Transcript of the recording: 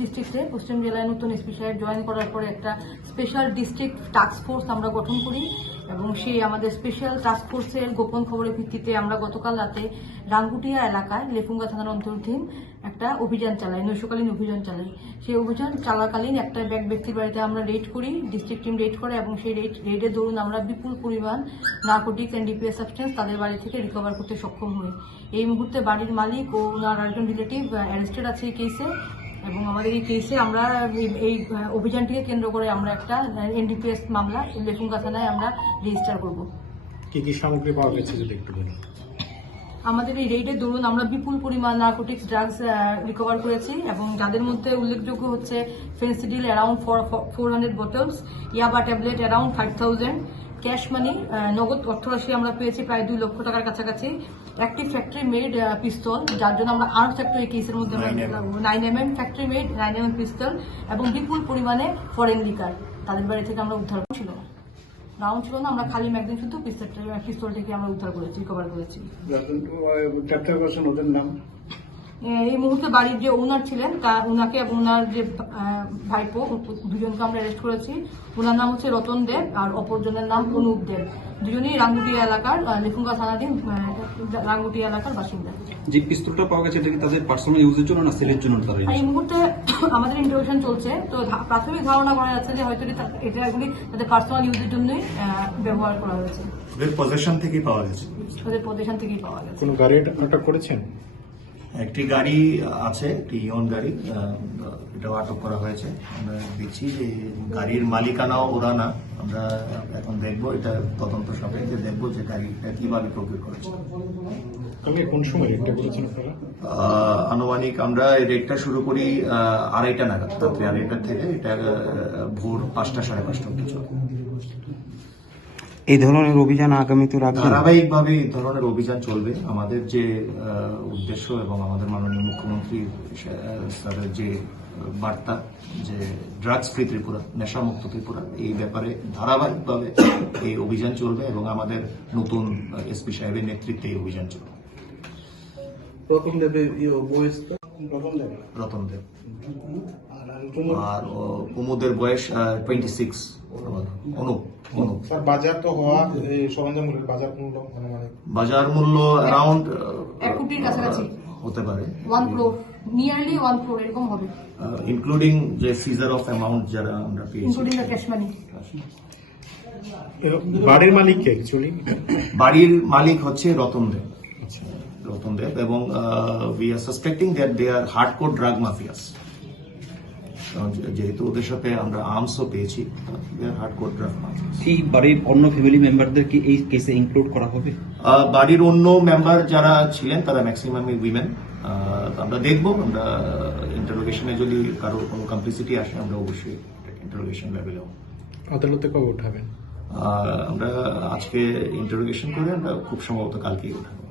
ডিস্ট্রিক্টে পশ্চিম জেলায় নতুন এসপি সাহেব জয়েন করার পরে একটা স্পেশাল ডিস্ট্রিক্ট টাস্ক ফোর্স আমরা গঠন করি এবং সেই আমাদের স্পেশাল টাস্ক ফোর্সের গোপন খবরের ভিত্তিতে আমরা গতকাল রাতে রাঙ্গুটিয়া এলাকায় লেফুঙ্গা থানার অন্তর্ধীন একটা অভিযান চালাই, নৈশকালীন অভিযান চালাই। সেই অভিযান চলাকালীন একটা ব্যক্তির বাড়িতে আমরা রেড করি, ডিস্ট্রিক্ট টিম রেড করে এবং সেই রেডের দরুন আমরা বিপুল পরিমাণ নার্কোটিক্স অ্যান্ড ডিপিএস সাবস্টেন্স তাদের বাড়ি থেকে রিকভার করতে সক্ষম হই। এই মুহূর্তে বাড়ির মালিক ও ওনার একজন রিলেটিভ অ্যারেস্টেড আছে এই কেসে এবং আমাদের এই কেসে আমরা এই অভিযানটিকে কেন্দ্র করে আমরা একটা এনডিপিএস মামলা লেফুঙ্গা থানায় আমরা রেজিস্টার করব। কি কি সামগ্রী পাওয়া গেছে যদি একটু বলুন। আমাদের এই রেডের দরুন আমরা বিপুল পরিমাণ নার্কোটিক্স ড্রাগস রিকভার করেছি এবং যাদের মধ্যে উল্লেখযোগ্য হচ্ছে ফেন্সিডিল অ্যারাউন্ড 400 বোটলস, ইয়াবা ট্যাবলেট অ্যারাউন্ড 5000, ক্যাশ মানি নগদ অর্থরাশি আমরা পেয়েছি প্রায় 2 লক্ষ টাকার কাছাকাছি, অ্যাক্টিভ ফ্যাক্টরি মেড পিস্তল যার জন্য আমরা আর্ম ফ্যাক্টরি কেসের মধ্যে 9mm ফ্যাক্টরি মেড 9mm পিস্তল এবং বিপুল পরিমাণে ফরেন লিকার তাদের বাড়ি থেকে আমরা উদ্ধার ছিল। রাউন্ড ছিল না, আমরা খালি ম্যাগজিন শুধু পিস্তলটিকে আমরা উদ্ধার করেছি, রিকভার করেছি। ওদের নাম এই মুহূর্তে বাড়ির যে ওনার ছিলেন ওনাকে এবং ওনার যে ভাইপো দুজনকে আমরা অ্যারেস্ট করেছি। ওনার নাম হচ্ছে রতন দেব আর অপরজনের নাম অনুপ দেব, দুজনেই রাঙ্গুটিয়া এলাকার লেফুঙ্গা থানাধীন রাঙ্গুটিয়া এলাকার বাসিন্দা। যে পিস্তলটা পাওয়া গেছে এটা কি তাদের পার্সোনাল ইউজের জন্য না সেলের জন্য? এই মুহূর্তে আমাদের ইন্টারভিউশন চলছে, তো প্রাথমিক ধারণা করা যাচ্ছে যে হয়তো এগুলি তাদের পার্সোনাল ইউজের জন্যই ব্যবহার করা হয়েছে। ওদের পজিশন থেকেই পাওয়া গেছে। ওদের পজিশন থেকেই পাওয়া গেছে। কোন গাড়ি আটক করেছেন? একটি গাড়ি আছে, একটি ইয়ন গাড়ি, এটাও আটক করা হয়েছে। আমরা দেখছি যে গাড়ির মালিকানাও ওরা না, আমরা এখন দেখবো, এটা তদন্ত সাপেক্ষে দেখবো যে গাড়িটা কিভাবে প্রকিউর করেছে। আমি কোন সময় রেডটা করেছেন আপনারা? আনুমানিক আমরা রেডটা শুরু করি 2:30 নাগাদ, রাত্রে 2:30 থেকে এটা ভোর 5টা 5:30 অব্দি চলে। এই ধরনের অভিযান আগামীতে ধারাবাহিকভাবে এই ধরনের অভিযান চলবে। আমাদের যে উদ্দেশ্য এবং আমাদের মাননীয় মুখ্যমন্ত্রী স্যারের যে বার্তা যে ড্রাগস ফ্রি ত্রিপুরা, নেশামুক্ত ত্রিপুরা, এই ব্যাপারে ধারাবাহিকভাবে এই অভিযান চলবে এবং আমাদের নতুন এসপি সাহেবের নেতৃত্বে এই অভিযান চলবে। রতন দেব আর কুমুদের বয়স 26। অনুপ বাজার তো হওয়া সরঞ্জাম বাজার মূল্য অ্যারাউন্ড 1 কোটির কাছাকাছি হতে পারে, 1 crore, নিয়ারলি 1 crore এরকম হবে, ইনক্লুডিং যে সিজার অফ অ্যামাউন্ট যারা আমরা পেয়েছি, ইনক্লুডিং দ্য ক্যাশ মানি। বাড়ির মালিক কে অ্যাকচুয়ালি? বাড়ির মালিক হচ্ছে রতন দেব। রতন দেব এবং we are suspecting that they are hardcore drug mafias. যেহেতু ওদের সাথে আমরা আর্মসও পেয়েছি, they are hardcore drug mafias. কি বাড়ির অন্য ফ্যামিলি মেম্বারদের কি এই কেসে ইনক্লুড করা হবে? বাড়ির অন্য মেম্বার যারা ছিলেন তারা ম্যাক্সিমামই উইমেন। আমরা দেখবো, আমরা ইন্টারোগেশনে যদি কারো কোনো কমপ্লিসিটি আসে আমরা অবশ্যই ইন্টারোগেশন লেভেলেও আদালতে কবে উঠাবেন? আমরা আজকে ইন্টারোগেশন করে আমরা খুব সম্ভবত কালকেই উঠাবো।